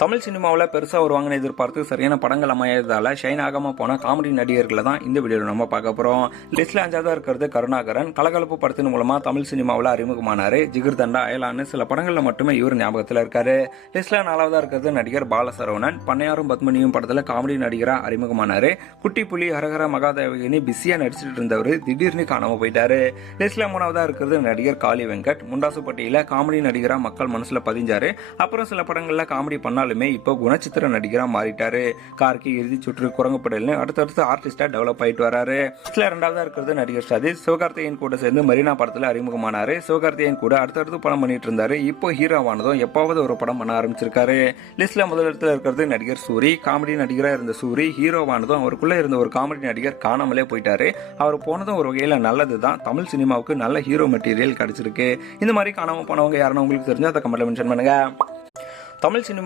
தமிழ் சினிமாவில் பெருசாக வருவாங்கன்னு எதிர்பார்த்து சரியான படங்கள் அமையாததால ஷைன் ஆகாம போன காமெடி நடிகர்களை தான் இந்த வீடியோவில் நம்ம பார்க்க போகிறோம். லிஸ்ட்ல 5ஆவதா இருக்கிறது கருணாகரன். கலகலப்பு படத்தின் மூலமா தமிழ் சினிமாவில் அறிமுகமானாரு. ஜிகர் தண்டா, அயலான்னு சில படங்கள்ல மட்டுமே இவர் ஞாபகத்தில் இருக்காரு. லிஸ்ட்ல 4ஆவதா இருக்கிறது நடிகர் பாலசரவணன். பண்ணையாரும் பத்மினியும் படத்துல காமெடி நடிகரா அறிமுகமானாரு. குட்டி புலி, ஹரஹர மகாதேவகினி பிஸியா நடிச்சிட்டு இருந்தவர் திடீர்னு காணாம போயிட்டாரு. லிஸ்ட்ல 3ஆவதா இருக்கிறது நடிகர் காளி வெங்கட். முண்டாசுப்பட்டியில காமெடி நடிகரா மக்கள் மனசுல பதிஞ்சாரு. அப்புறம் சில படங்கள்ல காமெடி பண்ணாலுமே இப்போ குணச்சித்திர நடிகரா மாறிட்டாரு. கார்கி, இறுதி சுற்று, குரங்குப்படல்னு அடுத்தடுத்து ஆர்டிஸ்டா டெவலப் ஆயிட்டு வராரு. 2ஆவதா இருக்கிறது நடிகர் சதீஷ். சிவகார்த்திகேயன் கூட சேர்ந்து மரீனா படத்துல அறிமுகமானாரு. சிவகார்த்திகேயன் கூட அடுத்தடுத்து படம் பண்ணிட்டு இருந்தாரு. இப்போ ஹீரோவானதும் எப்பாவது ஒரு படம் பண்ண ஆரம்பிச்சிருக்காரு. லிஸ்ட்ல முதலிடத்துல இருக்கிறது நடிகர் சூரி. காமெடி நடிகரா இருந்த சூரி ஹீரோவானதும் அவருக்குள்ள இருந்த ஒரு காமெடி நடிகர் காணாமலே போயிட்டாரு. அவர் போனதும் ஒரு வகையில நல்லதுதான். தமிழ் சினிமாவுக்கு நல்ல ஹீரோ மெட்டீரியல் கிடைச்சிருக்கு. இந்த மாதிரி காணாம போனவங்க யாருன்னு உங்களுக்கு தெரிஞ்சா அதை கமெண்ட்ல மென்ஷன் பண்ணுங்க. தமிழ் சினிமா